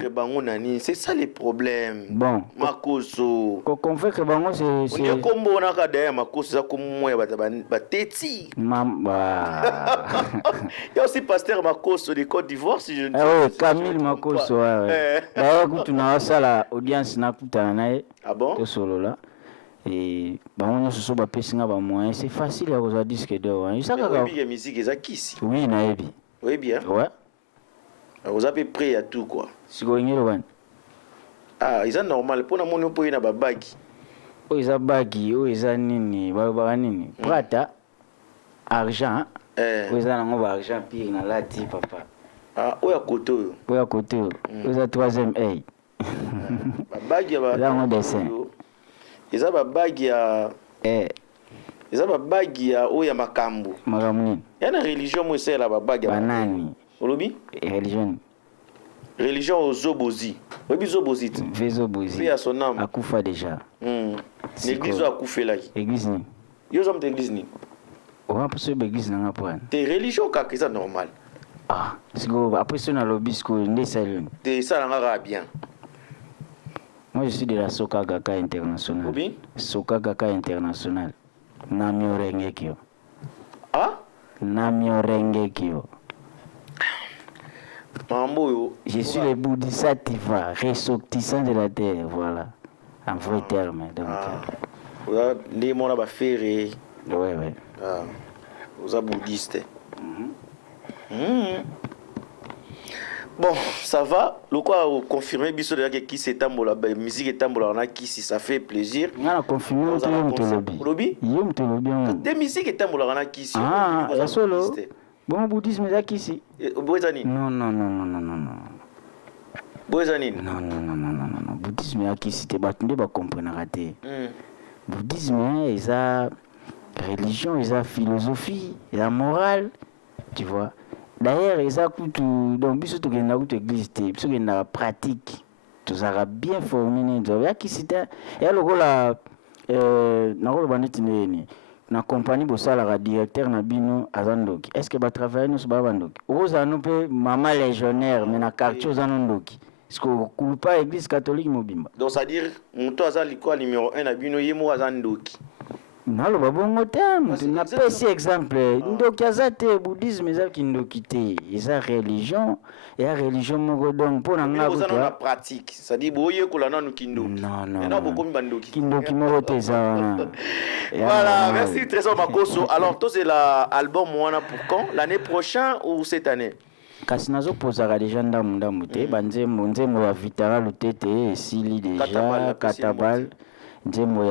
C'est ça les problèmes. Bon. Makoso. Ko convaincre bango c'est on est comme on a derrière Makoso ça comme moi bateti. Mamba. Il y a aussi pasteur Makoso de Côte d'Ivoire si je ne sais pas. Ah oui, Camille Makoso ouais. D'ailleurs kutuna sala audience na kutana nae. Ah bon? To solo là. Et on se soba pesinga ba moyen c'est facile à vous disque d'or hein ça ka oui musique ezakisi oui na ebi oui bien ouais vous avez prêt à tout quoi si go ngelo ban ah ils sont normal pour na moni po ina ba bagi o isa bagi o isa nini ba nini prata argent o isa na ngo ba argent pire na lati papa ah o ya koto o isa 3e A ba bagi ba là on dessin Ils ont bague ya oya makambu. Makamuni. Yana religion mo c'est la bague. Banani. Olobi? Religion. Religion ozobozi. Obi zobozi. Vezobozi. Puis à son âme. Akufa déjà. L'église a coufé là. Église ni. Yo zom d'église ni. On va pousser l'église na ngapwan. T'es religion ka c'est normal. Ah, siko après ça na lobisco ndé salon. T'es ça nga bien. Moi, je suis de la Soka Gaka International. Oui. Soka Gaka International. Namio Rengekio. Ah? Namio Rengekio. Mambo. Je suis le Bodhisattva, ressortissant de la terre, voilà. En vrai terme. Donc. Voilà, les gens va faire. Ouais. Ah. Vous êtes bouddhiste. Bon, ça va. Le quoi confirmer biso de qui c'est tambola musique et tambola on a qui si ça fait plaisir. On a confirmé le lobby. Yom te lobby. Des musiques et tambola on a qui si. Ah, la solo. Bon bouddhisme là qui si. Boezani. Non. Boezani. Non. Bouddhisme là qui si te batunde ba comprendre raté. Bouddhisme est ça religion, est ça philosophie, est ça morale, tu vois. D'ailleurs, ils ont donc biso to genda ku église te, biso genda pratique. Tout ça bien formé ni. Ya qui c'était ya lokola na ko baneti ni. Na compagnie bosala ka directeur na bino azandoki. Est-ce que ba travailler nous ba bandoki? Oza no pe mama légionnaire mais na quartier ozandoki. Est-ce que kulupa église catholique mobimba? Donc ça dire monto azali quoi numéro 1 na bino yemo azandoki. naloba bongo te napesi exemple ndoki aza te bouddhisme eza kindoki te eza religion eya religion moko donc mpona nga pratique c'est-à-dire boyekola nanu kindoki bokomi bandoki kindoki moko te eza wana. Voilà, merci Trésor Makoso. Alors c'est l'album wana pour quand? L'année prochaine ou cette année? Kasi nazopozaka deja ndamu te banzembo ya Vitara Tete esili deja Katabal nzembo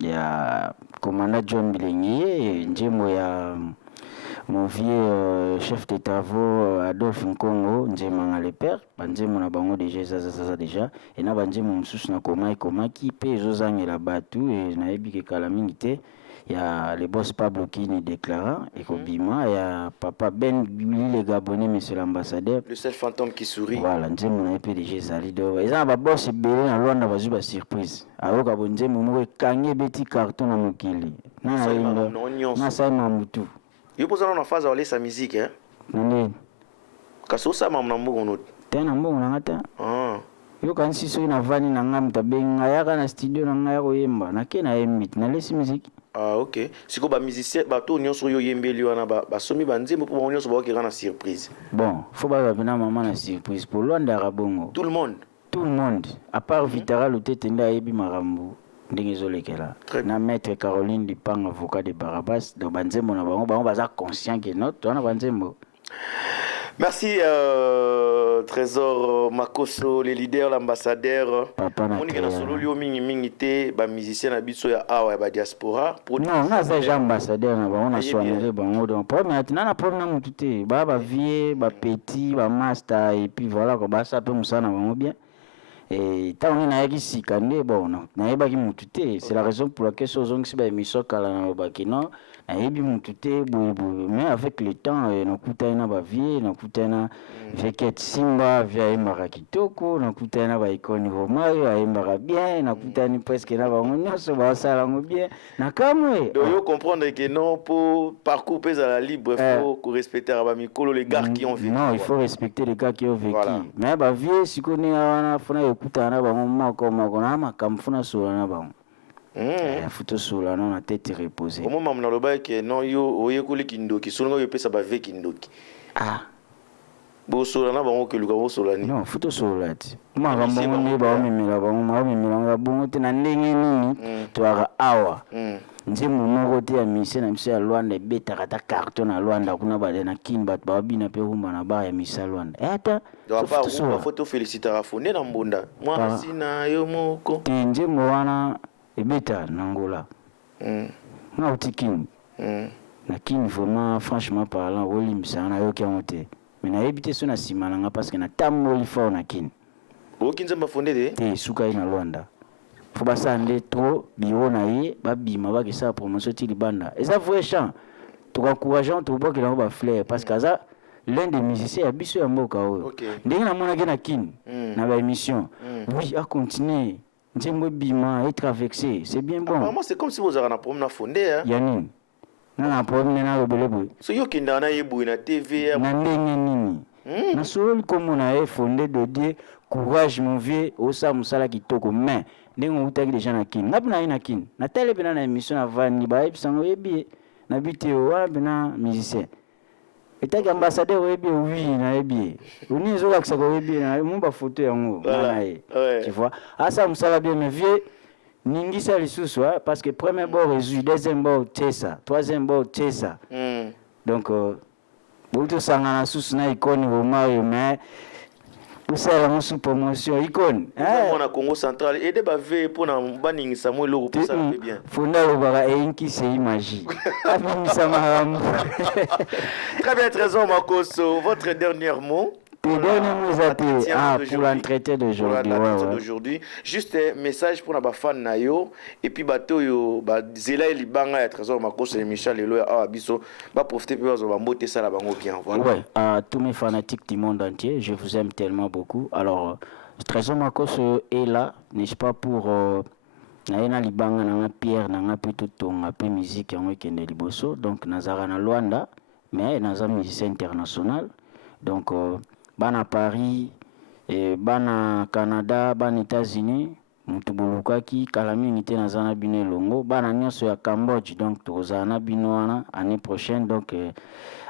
ya commandant John Bilengi nzembo ya mon vieux chef de travaux Adolphe Nkongo nzembo ngale père banzembo na bango deja zaza deja et na banzembo mususu na komaki pe ezozangela batu et nayebi ke kala mingi te. Il y a le boss Pablo qui nous déclara et Kobima, il y a papa Ben le Gabonais, monsieur l'ambassadeur. Le seul fantôme qui sourit. Voilà, nous avons un PDG Zalido. Ils ont un boss belé dans l'ouanda va surprise. Alors Gabonais, nous avons gagné petit carton à Mokili. Na sa mamutu. Yo posa na phase à sa musique hein. Nani. Kaso sa mamna mbongo not. Tena mbongo ngata. Yo kan siso na vani na ngamta benga yaka na studio na ngaya koyemba. Na ke na emit na lesi musique. Ah ok. Siko ba musicien bato nyonso yo yembeli wana ba somi banzembo po nyonso ba okira na surprise. Bon, faut ba bina maman na surprise pour Luanda Rabongo. Tout le monde. À part Vitara Lutete nda yebi marambo. Ndenge zolekela. Na maître Caroline Dupang avocat de Barabas do banzembo na bango baza conscient que notre wana banzembo. Merci Trésor Makoso, le leader, l'ambassadeur. Monique na solo lio mingi te ba musicien na biso ya awa ya diaspora. Non, na za ambassadeur na ba on soigner bango donc problème maintenant na problème mutu te ba vie ba petit ba master et puis voilà ko ba sa pe musana bango bien. Et tant on a qui sikande bon na yeba ki mutu te c'est la raison pour laquelle sozong si ba émission kala na ba kino na yebi mutu te mais avec le temps na kutana ba vie na kutana Veket Simba via Embara Kitoko na kutana ba ikoni Romario Embara bien na kutani presque na ba nyonso ba sala ngo bien na kamwe donc yo comprendre que non pour parcours pesa la libre faut respecter ba mikolo les gars qui ont vécu. Non, il faut respecter les gars qui ont vécu. Voilà. Mais ba vie sikoni wana funa yokutana ba mako na makamfuna sola na ba futo sola non na tête reposée. Comment mamna loba que non yo oyekuli kindoki solongo yo pesa ba ve kindoki. Bosola na bango ke luka bosola ni. Non, futo sola ti. Makambo ne ba omimela bango ma omimela bango te na ndenge nini to ara awa. Nzembo moko te ya mise na mise ya Luanda beta kata carton na Luanda kuna bale na kin bat ba bina pe humba na ba ya mise Luanda. Ata so photo féliciter a fondé na mbonda. Moi sina yo moko. Nzembo wana ebeta na Angola. Na utikin. Na kin vraiment franchement parlant woli misana yo ki amote. Mais na ebité so na simananga parce que na tamoli fort na kin. Okinza mafondé de? Te suka ina Luanda. Faut pas s'ander trop bio na ye ba bima ba kisa promotion ti libanda. Et ça vrai chant. Tu encourageant tu boka na ba flair parce que ça l'un des musiciens a biso ya mboka oyo. Ndenge na mona ke na kin na ba émission. Oui, à continuer. Nzembo bima être vexé, c'est bien bon. Apparemment c'est comme si vous avez un problème na fondé hein. Yanine. Na problème na robelebo. So yo kinda na yebu na TV na ndenge nini. Na solo comme on a fondé de dire courage mon vieux au sa musala kitoko mais ndenge utaki déjà na kin. Na bina ina kin. Na tele bina na émission na vani ba ebisango yebi na biteo wa bina musicien. Etaki ambassadeur yebi oui na yebi. Oni zo laksa ko yebi na mumba photo yango na ye. Tu vois. Asa musala bien mais vieux ningisa lisusu parce que premier bord résout deuxième bord tesa troisième bord tesa donc boto sangana susu na ikoni Romario mais usala musu promotion ikoni mona Congo central et de bave pour na baningi Samuel Loko pour ça bien fonda lobara inki c'est magie abimisa mahamu. Très bien Trésor Makoso, votre dernier mot. Pour l'entretien d'aujourd'hui. Juste un message pour les fans nayo et puis bato yo ba zela libanga ya Trésor Makoso et Michel Lelo ya Abiso ba profiter pour ba mbote ça la bango bien voilà. Ouais, à tous mes fanatiques du monde entier, je vous aime tellement beaucoup. Alors Trésor Makoso est là, n'est-ce pas pour na libanga na Pierre na plutôt tonga pe musique en week-end liboso donc nazara na Luanda mais naza musicien international donc bana Paris et bana Canada bana États-Unis Mutubulukaki kala mingi te nazana bino longo bana nyonso ya Cambodge donc tozana bino wana année prochaine donc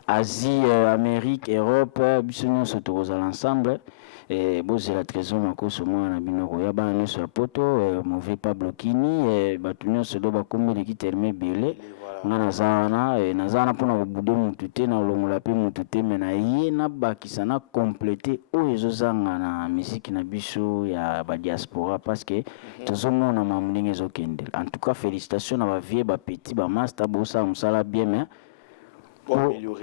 Asie, Amérique, Europe biso nyonso tozala ensemble et bozela trésor makoso mwana bino koya bana nyonso ya poto mauvais Pablo Kini batu nyonso do bakombi likiterme bele nga nazana mpona kobude mutu te na olongola mpe mutu te me na ye nabakisa na complete oyo ezozanga na misiki na biso ya badiaspora parce que tozomona mamu ndenge ezokende en tout cas félicitations na bavie bapeti bamaster bosala mosala bien mais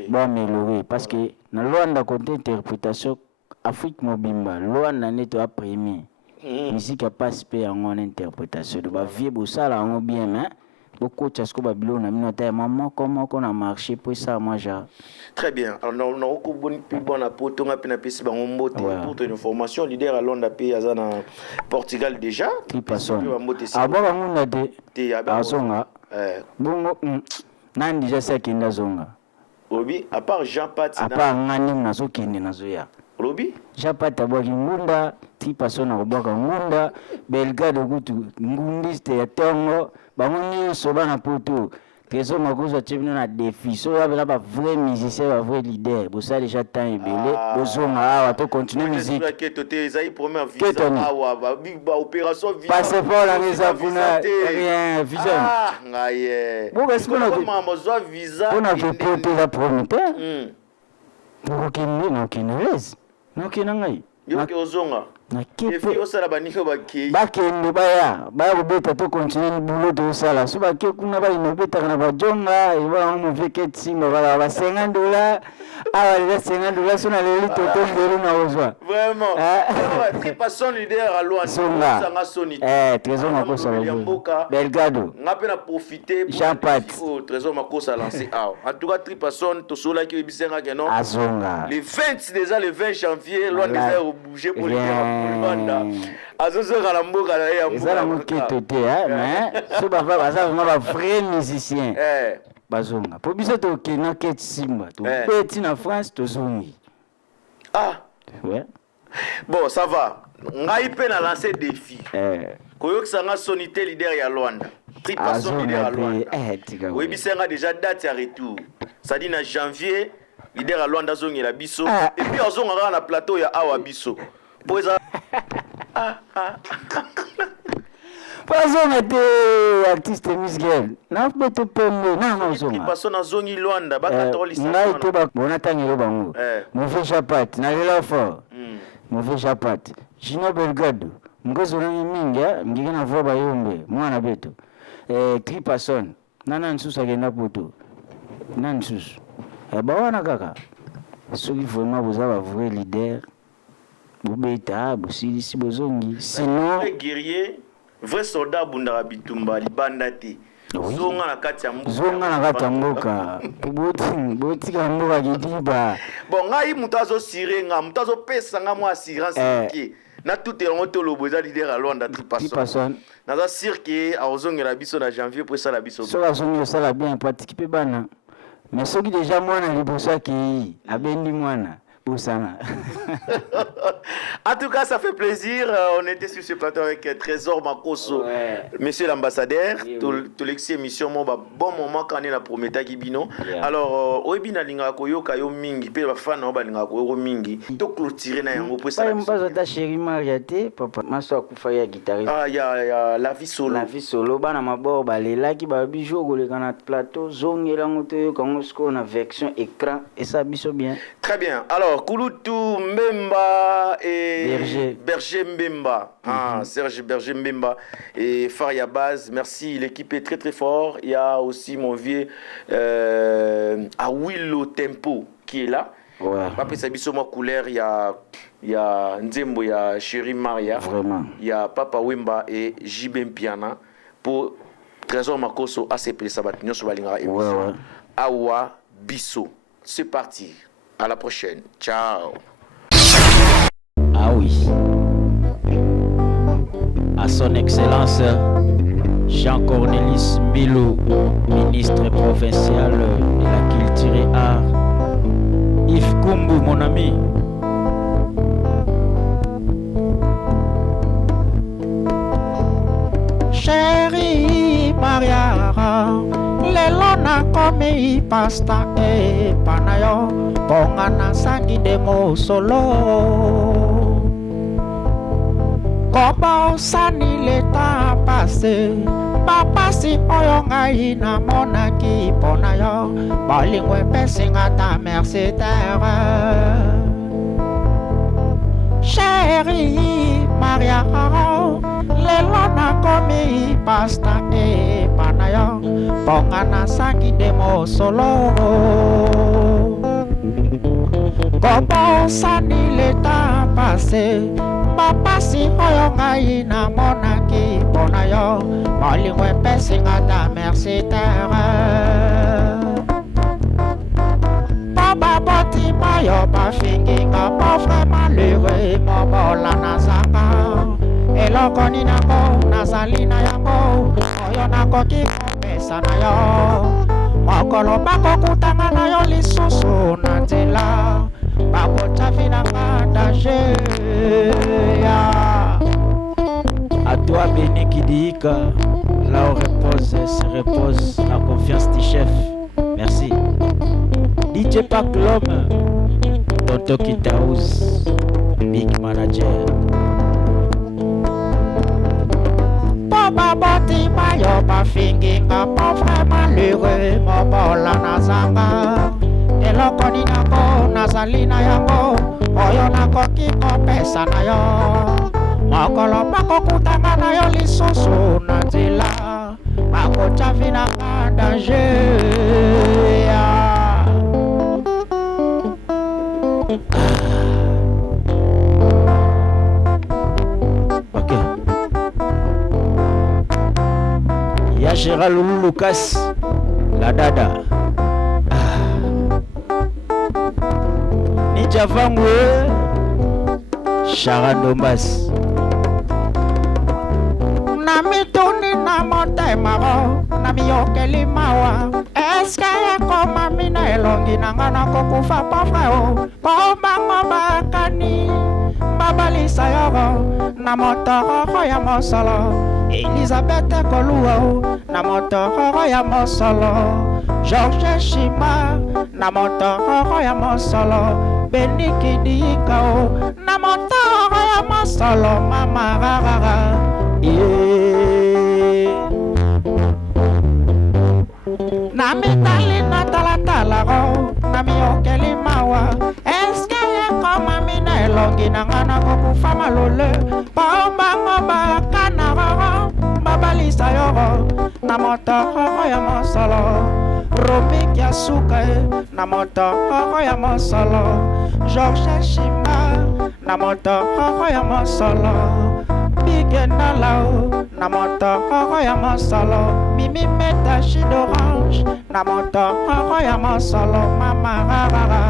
boaméliorer parce que na Luanda côté interprétation Afrique mobimba Luanda nde to premier musique a passe pe yango na interprétation de bavie bosala yango bien mais beaucoup de choses que Babylone a mis noté maman comment on a marché pour ça moi j'ai très bien alors on a beaucoup bon apport on a peine pesi bango mbote pour ton information leader à Londres pays azana Portugal déjà qui personne abo bango na de azonga bongo nan déjà ça kinda zonga obi à part Jean Pat à part ngani nazo kende nazo ya Robi Japata bwaki ngunda ti pasona kubwaka ngunda belgado kutu ngundiste ya tongo bango nyonso bana poto trésor makoso tibino na défi so yabela ba vrai musicien ba vrai leader bosa déjà temps ebele bozonga awa to continuer musique que toté ezai première visa awa ba big ba opération visa passeport la ngeza kuna rien vision ngaye boka sikona ko mama zo visa on a poto la promoteur pour qu'il no kinelez no kinangai yoke ozonga na kipe osala baniko bakei bakende baya kobeta to continue boulot to sala so bake kuna bali no beta kana bajonga e ba mo veke tsimba bala ba $50 awa les $50 so na leli to to ndelo na ozwa vraiment très passion leader à Luanda sanga soni trésor makosa belgado ngape na profiter pour trésor makosa lancer en tout cas très passion to sola ki bisenga que non azonga le 20 déjà le 20 janvier Luanda est obligé pour Banda azozoka na mboka na ya mboka ezala moketo te mais so bava baza ba vrai musicien bazonga po biso to kena ket simba to beti na France to zongi ouais bon ça va ngai pe na lancer défi koyokisa nga sonité leader ya Luanda tripasson leader ya Luanda oui bisenga déjà date ya retour ça dit na janvier leader ya Luanda zongi la biso et puis azonga na plateau ya awa biso poza Pazonga te artiste musical. Na beto pombe na ozonga. Paso na zongi Luanda baka to lisa. Ngai to ba bona tangelo bango. Mauvais chapat na lela fort. Mauvais chapat. Jino Belgado. Ngozo na mingi ngike na voba yombe mwana beto. Tripason. Nana nsusa genda poto. Nana nsusu. Ba wana kaka. Soki vraiment vous avez vrai leader. Bubeta busili bozongi sinon vrai guerrier vrai soldat bundara bitumba libanda te zonga na kati ya mboka boti ka mboka kidiba bon ngai mutazo sirenga mutazo pesa nga mo assurance ki na tout elongo to loboza leader à Luanda tripasson naza cirque azongela biso na janvier pour ça la biso so azongi ça la bien participer bana mais soki déjà mwana libosa ki abendi mwana. En tout cas, ça fait plaisir. On était sur ce plateau avec Trésor Makoso, monsieur l'ambassadeur. Tout l'exémission, bon moment quand on est la prometa Gibino. Alors, Oebina Linga Koyo Kayo Mingi, pe fan Oba Linga Koyo Mingi. To clôturer na yango pour ça. Pas ta chérie Mariate, papa. Maso akufaya guitariste. Ah, ya la vie solo. La vie solo bana mabor balela ki ba bijou gole kana plateau zongela ngoto yo kango sko na version écran et ça biso bien. Très bien. Alors Kulutu Mbemba et Berger Mbemba. Serge Berger Mbemba et Faria Baz. Merci, l'équipe est très très fort. Il y a aussi mon vieux Awilo Tempo qui est là. Après ça, ma couleur, il y a Nzembo, il y a Chéri Maria. Vraiment. Il y a Papa Wemba et Jibem Piana. Pour Trésor Makoso, ACP Sabatinho Sobalinga et Awa Bisso. C'est parti. À la prochaine. Ciao. Ah oui. À son Excellence Jean-Cornelis Milo, ministre provincial de la culture et art. Yves Kumbu, mon ami. pasta e panayo pongana sangi demo solo kobo sani leta passé papa si oyo ngai na monaki ponayo bolingwe pesinga ta merci terre chérie Maria lelo nakomi pasta e panayo pongana sangi demo solo kobo sani leta passé papa si oyo ngai na monaki ponayo bolingwe pesinga ta merci terre baba boti mayo bafinginga pauvre malheureux mobola nazanga eloko ninango nazali na yango oyo nakoki kopesa na yo mokolo bakokutanga na yo lisusu na nzela bakotafinanga danger. À toi Béni Kidiika, là où se repose la confiance du chef. Merci. DJ Pac l'homme, Tonto Kitaouz, Big Manager. Papa boti mayo bafinginga pauvre malheureux mobola nazanga eloko ninango nazali na yango oyo nakoki kopesa na yo mokolo bakokutanga na yo lisusu na nzela bakotafinanga danger. Ok. Ya Gérald Lucas, la dada. Nijavangwe, Charandombas. Namituni na motema na miyokeli mawa eske koma mina elongi nanga na kokufa pafrao pombango bakani babalisa yoro na motoro ya mosolo Elizabeth Koluo na motoro ya mosolo George Shima na motoro ya mosolo Béni Kidiika na motoro ya mosolo mama rarara. Na mitali na talatala ro na miyokeli mawa eske koma mina elongi nanga na kokufa malole pombango bakana ro babalisa yoro na motoro ya mosolo Romi ya suka na motoro ya mosolo George Shima na motoro ya mosolo Bigena lao na motoro ya mosolo Mimi meta d'orange na motoro ya mosolo mama rarara.